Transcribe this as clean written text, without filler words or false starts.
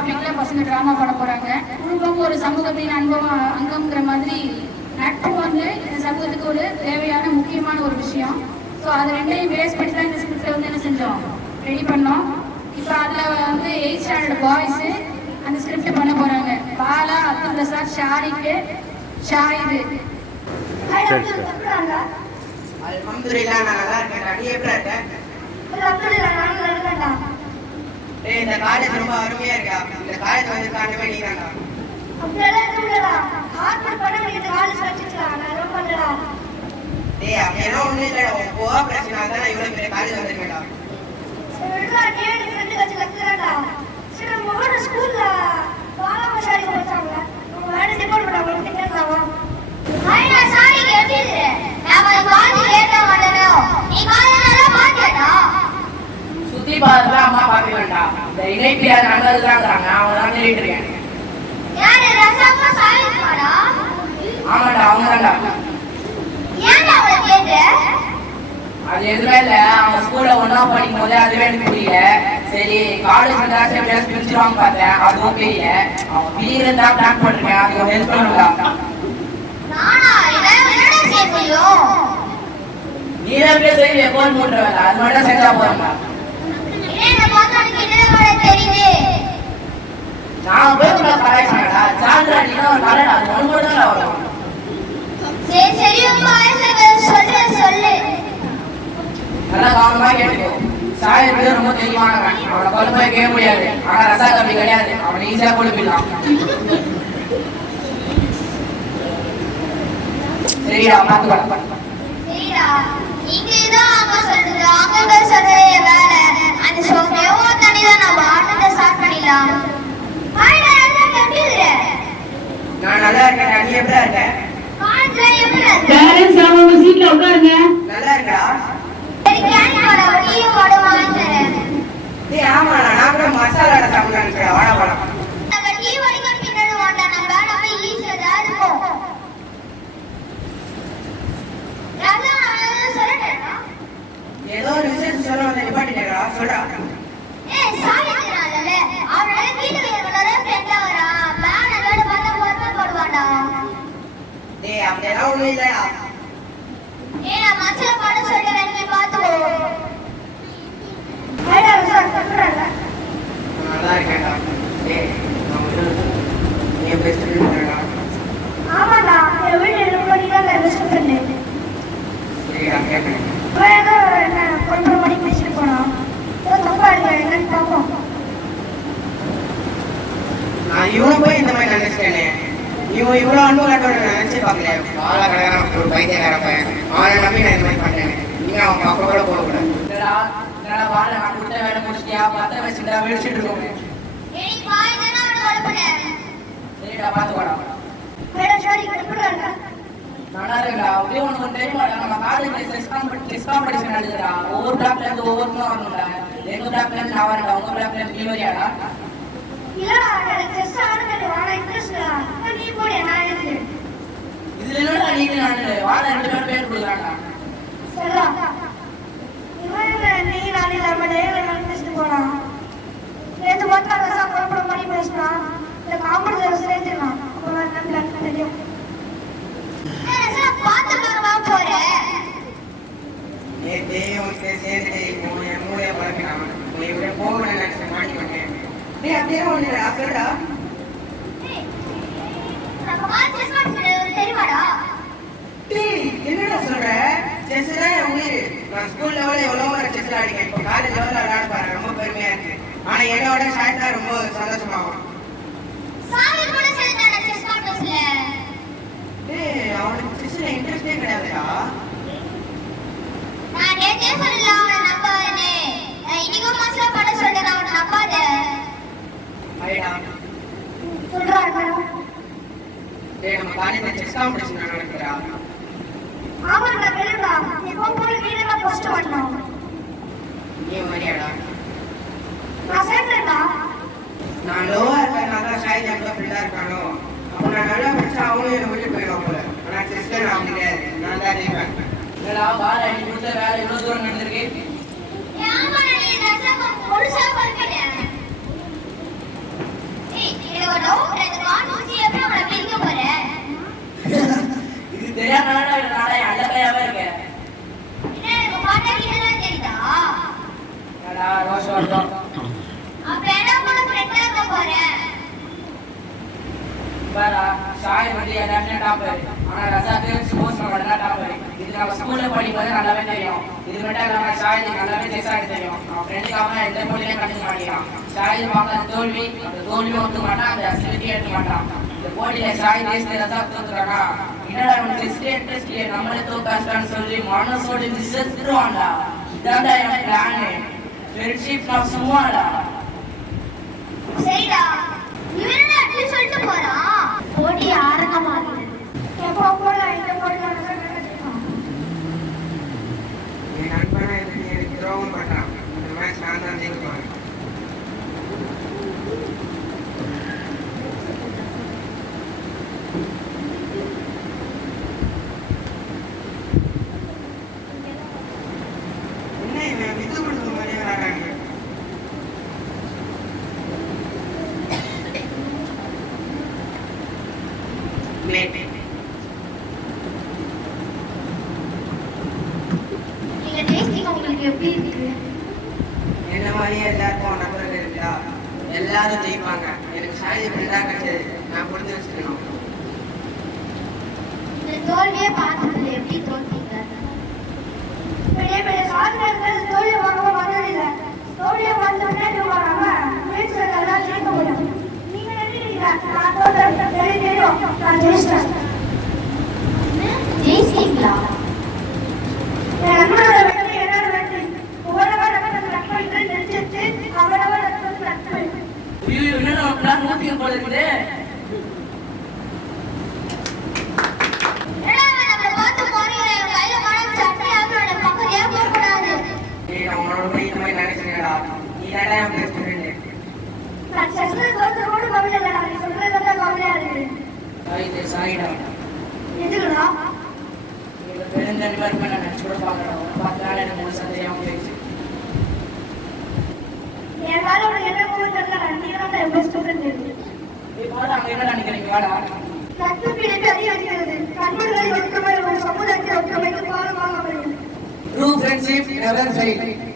டாபிக்ல பசங்க டிராமா பண்ண போறாங்க. குடும்பம் ஒரு சமூகத்தின் அங்கம்ங்கிற மாதிரி நட்பு வந்து இந்த சமூகத்துக்கு ஒரு தேவையான முக்கியமான ஒரு விஷயம். ஸோ அது ரெண்டையும் பேஸ் பண்ணி தான் இந்த ஸ்கிரிப்டை வந்து என்ன செஞ்சோம், ரெடி பண்ணோம். இப்போ அதில் வந்து 8th ஸ்டாண்டர்ட் பாய்ஸு அந்த ஸ்கிரிப்ட் பண்ண போறாங்க. பாலா, அப்துல் பிரசாத், ஷாரிக்கு, ஷாயிது. அல்ஹம்துலில்லாஹ், நான் நல்லா இருக்கேன். நீ எப்படி இருக்க? இந்த காலேஜ் ரொம்ப அருமையா இருக்கா. இந்த காலேஜ் வந்து காரணமே நீ தான்டா. அப்படியெல்லாம் ஒண்ணும் இல்லடா. உன் கோஆபரேஷனால தான் நான் இவ்வளவு பெரிய காலேஜ் வந்திருக்கேன்டா. சுத்தி பார்த்தா அம்மா பாத்துக்கண்டா. இந்த இணைப்பியார் நல்லதுதாங்கிறாங்க, அவங்க தான் சொல்லிட்டு இருக்கேன். ஆமாண்டா, அவங்க தான்டா. அது எதுவுமே இல்ல, அவங்க ஸ்கூல்ல ஒன்னா படிக்கும் போது அதுவே எனக்கு புரியல. சரி காலேஜ் பிரிஞ்சிருவாங்க பார்த்தேன், அதுவும் தெரியல. அவங்க பிரியில தான் பிளான் பண்ணிருக்கேன், அதுக்கு ஹெல்ப் பண்ணுங்களா? நீ எப்படி செய்ய போன் போட்டுற வேலை, அது மட்டும் செஞ்சா போறோம்டா. நான் போய் உங்களை கரெக்ட் பண்ணடா. சால்ரா நீங்க ஒரு கரெக்ட், அது ஒன்று மட்டும் தான் வரும். நல்லா கவனமா கேட்டுக்கோ. சாயர் பேர் ரொம்ப தெளிவானவன், அவனை கொண்டு போய் கேட்க முடியாது. ஆனா ரசா கம்மி கிடையாது, அவனை ஈஸியா கொடுப்பிடலாம். சரியா, பார்த்து நான் நல்லா இருக்கேன். நீ எப்படி இருக்க? நல்லா இருக்கா? ஆமாடா, நான் கூட மசாலா சாப்பிடலாம் நினைக்கிறேன். வாடா வாடா. ஏதோ ஒரு விஷயம் சொல்ல வந்து நிப்பாட்டிட்டா, சொல்றா. அப்படியெல்லாம் ஒண்ணும் இல்லையா? நல்லா இருக்கேன்டா. நீ பெஸ்ட் ஃப்ரெண்ட்? ஆமாடா, என் வீட்டு பெஸ்ட் ஃப்ரெண்டு. சரிடா, கேட்பேன். கொஞ்சம் மணி பேசிட்டு போனோம். தப்பா இருக்கு, என்னன்னு பார்ப்போம். நான் இவனை போய் இந்த மாதிரி நினைச்சிட்டேனே. இவன் இவ்வளோ அன்பு காட்டோட நினைச்சு பார்க்கல. வாழ கடைக்காரன் ஒரு பைத்தியக்காரன் பையன், அவனை நம்பி நான் இந்த மாதிரி பண்ணேன். நீங்க அவங்க அப்பா கூட போகக்கூடாது. வாழ நான் கொடுத்த வேலை முடிச்சிட்டியா? பத்த வச்சுட்டா விழிச்சிட்டு இருக்கோம். சரிடா, பார்த்துக்கோடா. நல்லா இருக்குடா. அப்படியே உனக்கு ஒன்று தெரியுமா, நம்ம காலேஜ் செஸ் காம்படிஷன் நடக்குதுடா. ஒவ்வொரு பிளாக்ல இருந்து ஒவ்வொருத்தரும் வரணும்டா. எங்க பிளாக்ல இருந்து நான் வரேன்டா, உங்க பிளாக்ல இருந்து நீ வரியாடா? இதுல என்னடா நீங்க நான் வாழ 2 பேர் கொடுக்குறாங்க. மூளைய பழக்கிறான். போக நினைச்சு மாட்டி பண்ணேன். நீ அப்படியே ஒண்ணு சொல்றா. என்னடா சொல்ற? செஸ் தான் என் உயிர். நான் ஸ்கூல் லெவலில் எவ்வளோ செஸ் விளையாடிக்கேன். இப்போ காலேஜ் லெவலில் விளையாட பாரு, ரொம்ப பெருமையா இருக்கு. ஆனா என்னோட ஷாட் தான் ரொம்ப சந்தோஷமாகும். அவனுக்கு செஸ்ல இன்ட்ரெஸ்டே கிடையாதுடா. நம்ம காலேஜ் செஸ் காம்படிஷன் நடக்குதுடா. ஆமாடா, வெல்லுடா. இப்போ போய் வீடியோல போஸ்ட் பண்ணனும். நீ வரியாடா? நான் சேர்றேன்டா. நான் லோவா இருக்கேன், நான் ஷாய் ஜாப்ல ஃப்ரெண்டா இருக்கானோ. அப்ப நான் நல்லா படிச்சா அவனும் என்ன விட்டு போயிடுவான் போல. ஆனா செஸ்ல நான் முடியாது, நான் தான் ஜெயிப்பேன். இல்லடா, பால் அடி கொடுத்த வேலை இவ்வளவு தூரம் நடந்திருக்கு. ஆமாடா, நீ ரசம் முழுசா பண்ணிட்டே. சொர்க்கம். பாரா ஷாய் வந்து எல்லாமே டாப்பர். ஆனா ரசாக்கு ஸ்போர்ட்ஸ்ல மட்டும் டாப்பர். இது நம்ம ஸ்கூல்ல படிக்கும்போது நல்லாவே தெரியும். இது மட்டும் இல்லாம ஷாய் நல்லாவே டெசாடி தெரியும். அவன் ஃப்ரெண்டுக்காக எந்த போட்டியிலே கண்டுக்க மாட்டேங்கிறான். ஷாய் பார்க்க தோல்வி, அந்த தோல்வி ஒத்துக்க மாட்டான், அந்த அசிலிட்டி எடுக்க மாட்டான். இந்த போட்டியில ஷாய் தேசிய ரசாக்கு தோத்துறானா என்னடா அவன் டெஸ்ட்ல இன்ட்ரெஸ்ட்ல நம்மளே தோக்காஸ்டான்னு சொல்லி மனசோட செத்துருவான்டா. இதான்டா என் பிளானு. ஃப்ரெண்ட்ஷிப் நான் சும்மாடா. சரிடா இவன் அப்படி சொல்லிட்டு போறான். போட்டி ஆரம்பமாகுது. எப்போ போடலாம் இந்த போடலாம் என் நண்பனை எனக்கு துரோகம் பண்றான். இந்த மேட்ச் நான் தான் ஜெயிக்க போறேன். என்ன இவன் வித்து கொடுக்க மாதிரியே வராங்க. நீங்க டேஸ்டிங் உங்களுக்கு எப்படி இருக்கு? என்ன மாதிரியே எல்லாருக்கும் நண்பர்கள் இருக்கா? எல்லாரும் ஜெயிப்பாங்க. எனக்கு சாய் ஃப்ரெண்டா கிடைச்சது. நான் புரிஞ்சு வச்சுக்கணும். இந்த தோல்வியை பார்த்ததுல எப்படி தோத்தீங்க? பெரிய பெரிய சாதனைகள் தோல்வியை பார்க்க வந்ததில்லை. தோல்வியை பார்த்தோம்னா நம்ம முயற்சிகளெல்லாம் ஜெயிக்க முடியும். நீங்க நினைக்கிறீங்களா நான் தோல்வி தெரியும் நான் ஜெயிச்சிட்டேன். ஜெயிச்சிங்களா? என் நண்பனோட வெற்றி என்னோட வெற்றி. உங்களோட நட்பை நெஞ்சிட்டு அவனோட நட்பை என்னடா பிளான் மூத்தியம் போல இருக்குது. அவனோட போய் இந்த மாதிரி நினைச்சேன்டா. நீ தானே என் பெஸ்ட் ஃப்ரெண்டு. நான் செஸ்ல தோற்று கூட கவலை இல்லடா. நீ சொல்றதெல்லாம் கவலையா இருக்கு. சாரிடா. எதுக்குடா? பெருந்தனி மாதிரி நான் நினைச்சு கூட பார்க்கறேன். 10 நாள் எனக்கு முழு சந்தேகமா போயிடுச்சு. என் மேல உனக்கு என்ன கோவம் தெரியல. நீ தான் என் பெஸ்ட் ஃப்ரெண்ட். இப்போ அங்க என்ன நினைக்கிறீங்க? வாடா. நட்பு பிடிப்பு அதிகரிக்கிறது. நண்பர்களை ஒற்றுமை ஒரு சமுதாயத்தை ஒற்றுமைக்கு பாலமாக அமையும். True friendship never fails.